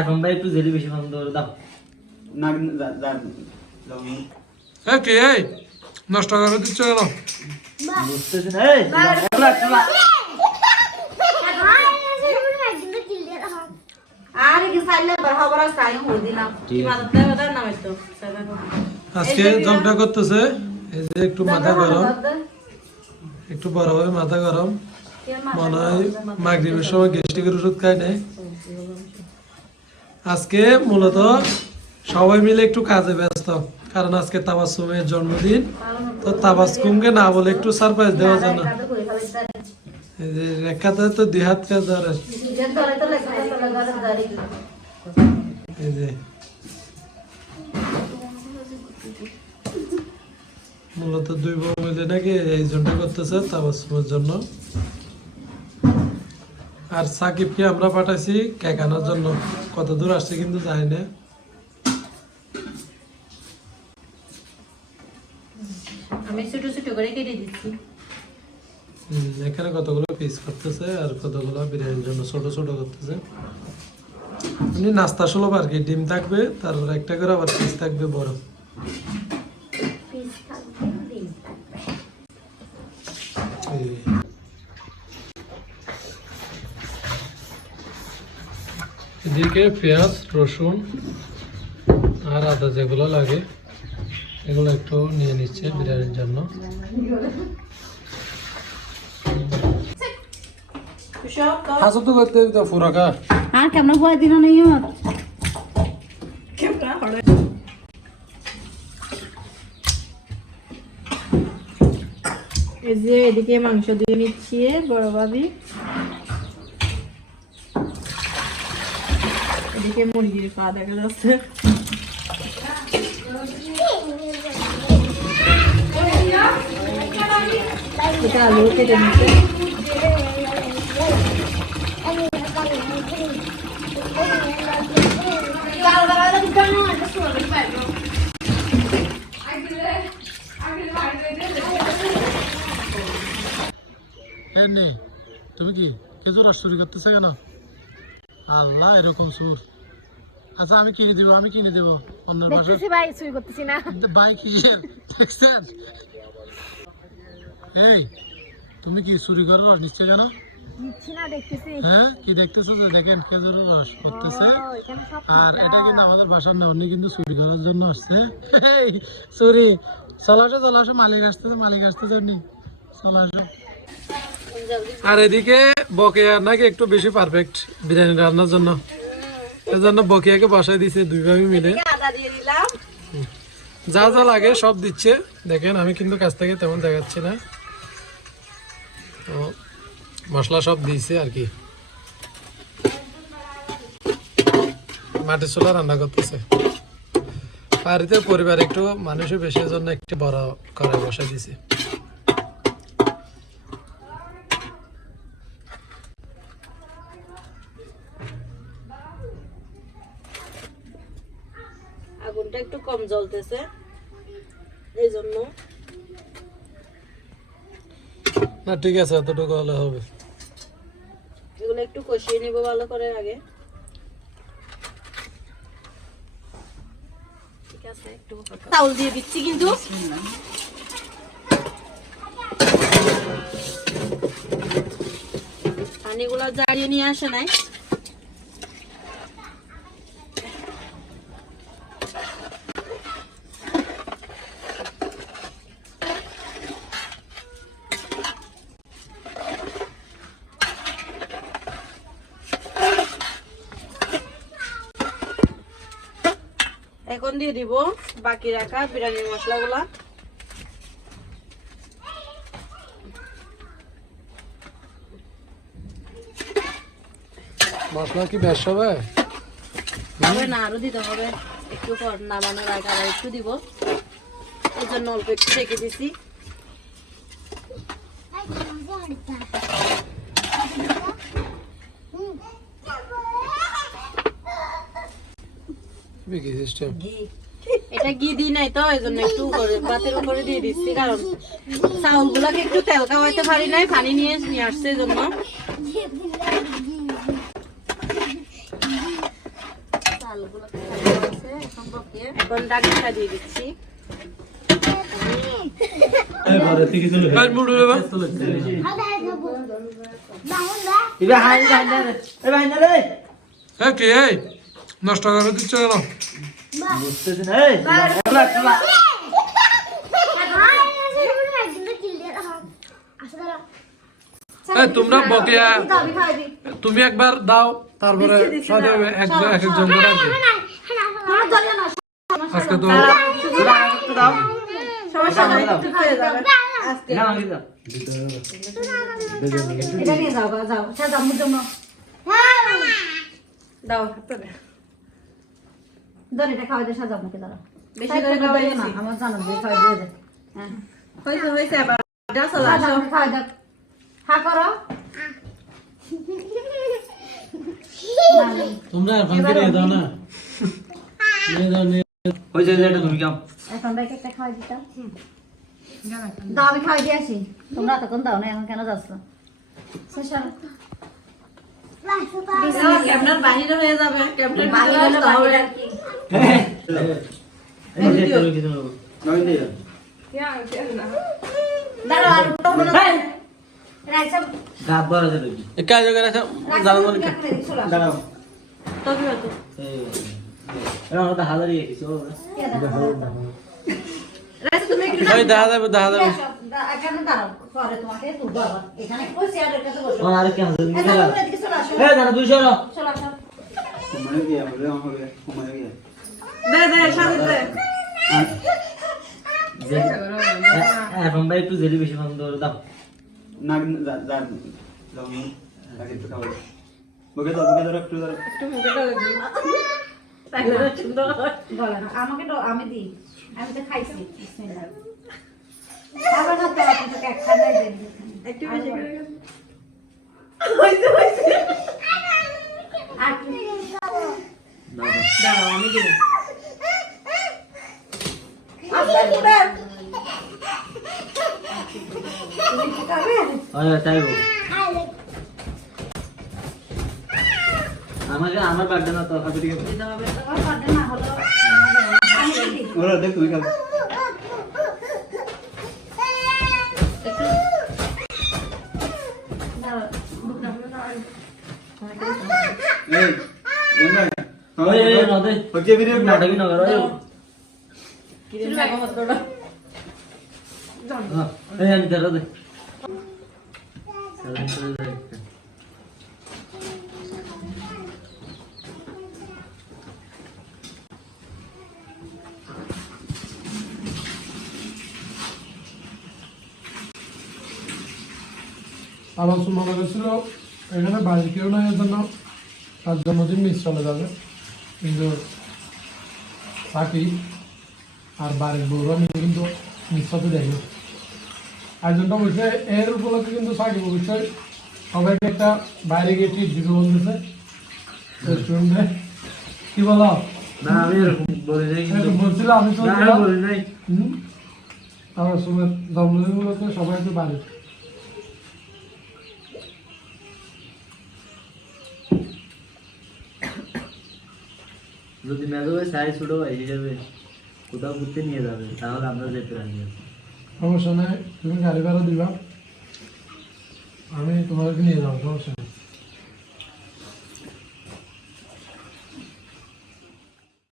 এখন ভাই একটু জেলি বেশি পছন্দ করে দাও না কি এই নষ্ট করে দিচ্ছ কেন? বুঝতেছি না আজকে জবটা করতেছে এই যে একটু মাথা গরম, একটু বড় হবে মাথা গরম, মনে হয় মাগরিবের সময় গ্যাস্ট্রিকের ওষুধ খাই নাই। আজকে মূলত সবাই মিলে একটু কাজে ব্যস্ত, কারণ আজকে তাবাসসুমের জন্মদিন। তো তাবাসসুমকে না বলে একটু সারপ্রাইজ দেওয়া যায় না। এই যে রেখাতে তো 2 হাত কাজ ধরে, এই যে মূলত 2 বউ মিলে নাকি এই জন্যটা করতেছে তাবাসসুমের জন্য। আর সাকিবকে আমরা পাঠাইছি কেক আনার জন্য, কত দূর আসছে কিন্তু জানি না। আমি ছোট ছোট করে কেটে দিচ্ছি। এখানে কতগুলো পিস করতেছে আর কতগুলো বিরিয়ানির জন্য ছোট ছোট করতেছে। এমনি নাস্তা সুলভ আর কি, ডিম থাকবে, তারপর একটা করে আবার পিস থাকবে বড়। এদিকে পেঁয়াজ, রসুন আর আদা যেগুলো লাগে এগুলো একটু নিয়ে নিচ্ছে বিরিয়ানির জন্য। হাসু তো করতে দিতে ফুরাকা আর কেমন ভয় দিন নেই আমার এই যে এদিকে মাংস দিয়ে নিচ্ছি বড় ভাবি, এদিকে মুরগির পা দেখা যাচ্ছে। এটা আলু কেটে নিচ্ছে। তুমি কি খেজুর আর চুরি করতেছে কেন? আল্লাহ এরকম সুর। আচ্ছা আমি কিনে দেবো অন্যের বাসায়। ভাই চুরি করতেছি না ভাই কি দেখছেন? এই তুমি কি চুরি করার রস নিচ্ছে কেন? নিচ্ছি না, দেখতেছি। হ্যাঁ কি দেখতেছো? যে দেখেন খেজুরের রস করতেছে। আর এটা কিন্তু আমাদের বাসার না, উনি কিন্তু চুরি করার জন্য আসছে। চুরি চলে আসো মালিক আসতেছে উনি চলে আসো। আর এদিকে বকেয়া নাকি একটু বেশি পারফেক্ট বিরিয়ানি রান্নার জন্য, এজন্য বকেয়াকে বসাই দিছে 2 ভাই মিলে। যা যা লাগে সব দিচ্ছে, দেখেন আমি কিন্তু কাছ থেকে তেমন দেখাচ্ছি না। তো মশলা সব দিয়েছে আর কি। মাটির চুলা রান্না করতেছে। বাড়িতে পরিবার একটু মানুষের বেশির জন্য একটু বড় করে বসাই দিছে। আগুনটা একটু কম জ্বলতেছে এই জন্য। না ঠিক আছে, এতটুকু হলে হবে। এগুলো একটু কষিয়ে নিব ভালো করে আগে। ঠিক আছে, একটু চাউল দিয়ে দিচ্ছি কিন্তু। পানিগুলো জারিয়ে নিয়ে আসে নাই। এখন দিয়ে দিব বাকি রাখা বিরিয়ানির মশলাগুলা। মশলা কি বেশ হবে? না আরো দিতে হবে, একটু পর নামানোর আগে আবার একটু দিব, এই জন্য অল্প একটু রেখে দিছি। এটা ঘি দিই নাই তো, এই জন্য একটু ভাতের উপরে দিয়ে দিচ্ছি, কারণ চাউল গুলাকে একটু তেল খাওয়াইতে পারি নাই, পানি নিয়ে আসছে এই জন্য। এখন ডাকটা দিয়ে দিচ্ছি। কাজ মুড়ে দেবা এবার হাই হাই না রে এ ভাই না রে এই কি এই নষ্ট করে দিচ্ছ কেন বুঝতেছেন এই এবলা এবলা এই তোমরা বকিয়া তুমি একবার দাও তারপরে সবাই একজন করে আর কি। আজকে তো একটু দাও সমস্যা নাই, একটু খেয়ে যাবে। আজকে না মাগি দাও এটা নিয়ে যাও, যাও সাজামুর জন্য দাও হাতে দে। ধর এটা খাওয়া দিয়ে সাজামুকে দাও। বেশি করে খাওয়াই না, আমার জানো যে খাওয়া দিয়ে দে। হ্যাঁ হইছে হইছে, এবার এটা চলে আসো, খাওয়া দাও। হা করো। তোমরা এখন করে দাও না নিয়ে দাও নিয়ে হইছে যে এটা তুমি কাম এখন ভাই একটা খাওয়া দিতাম। দাও আমি খাওয়া দিয়ে আসি। তোমরা তখন দাও না, এখন কেন যাচ্ছ? ক্যামেরার বাহিরে হয়ে যাবে, ক্যামেরার বাহিরে হবে আর কি। এই যে তোর কি দাও নয় দে দাঁড়াও আর তো বলো রাইসা গাব বড় দে কি এই কাজ করে জানো বলে দাঁড়াও তবে তো এই এরা তো হাজারি কিছু রাইসা তুমি একটু ওই দেখা যাবে এখানে দাঁড়াও, পরে তোমাকে তুলবো আবার। এখানে কই চেয়ারের কাছে বসো। আর কি হাজারি এই দিলা দাঁড়াও, এদিকে চলে আসো। এ দাঁড়া 200 চলো আসো। ঘুমানো গিয়ে হবে হবে ঘুমানো গিয়ে দে দে সাথে দে। এখন ভাই একটু জেলি বেশি পছন্দ করে দাও না যা যা যাও তাকে একটু খাওয়াই বুকে ধরো একটু ধরো একটু মুখে দাও দিন। তাহলে সুন্দর বলে না আমাকে তো আমি দিই, আমি তো খাইছি। বিসমিল্লাহ। আবার না তো আপনি তো এক খানাই দেন, একটু বেশি করে হইছে হইছে। আর কি দাও আমি দিই। আস্তে করে তুমি কি খাবে? আরে চাইবো আমার বার্থডে না তো খাবে ঠিক আছে দিতে হবে তো পারবে না হলো আমি দিই। ওরা দেখ তুমি খাও দাও বুকটা বলো না। এই জানা ওই এই না দে হচ্ছে ভিডিও নাটক না করো কি দিন লাগা মত করো। হ্যাঁ এই আনি ধরো দে আমার সুমন করেছিল এখানে বাইরে কেউ নাই, এর জন্য তার জন্মদিন মিস চলে যাবে, কিন্তু বাকি আর বাড়ির বউরা নিয়ে কিন্তু মিস হতে দেখবে। আয়োজনটা বলছে এর উপলক্ষে কিন্তু সাকিব অবশ্যই সবাইকে একটা বাইরে গিয়ে ট্রিট দিতে বলতেছে রেস্টুরেন্টে। কি বলো? না আমি এরকম বলি নাই কিন্তু বলছিল আমি তো না আমি বলি নাই আমার সুমের জন্মদিন উপলক্ষে সবাই একটু বাইরে। যদি মেজো ভাই সাইজ ছোট ভাই হিসেবে কোথাও ঘুরতে নিয়ে যাবে তাহলে আমরা যেতে রাজি আছি সমস্যা নেই, তুমি গাড়ি ভাড়া দিবা, আমি তোমাকে নিয়ে যাবো, সমস্যা নেই।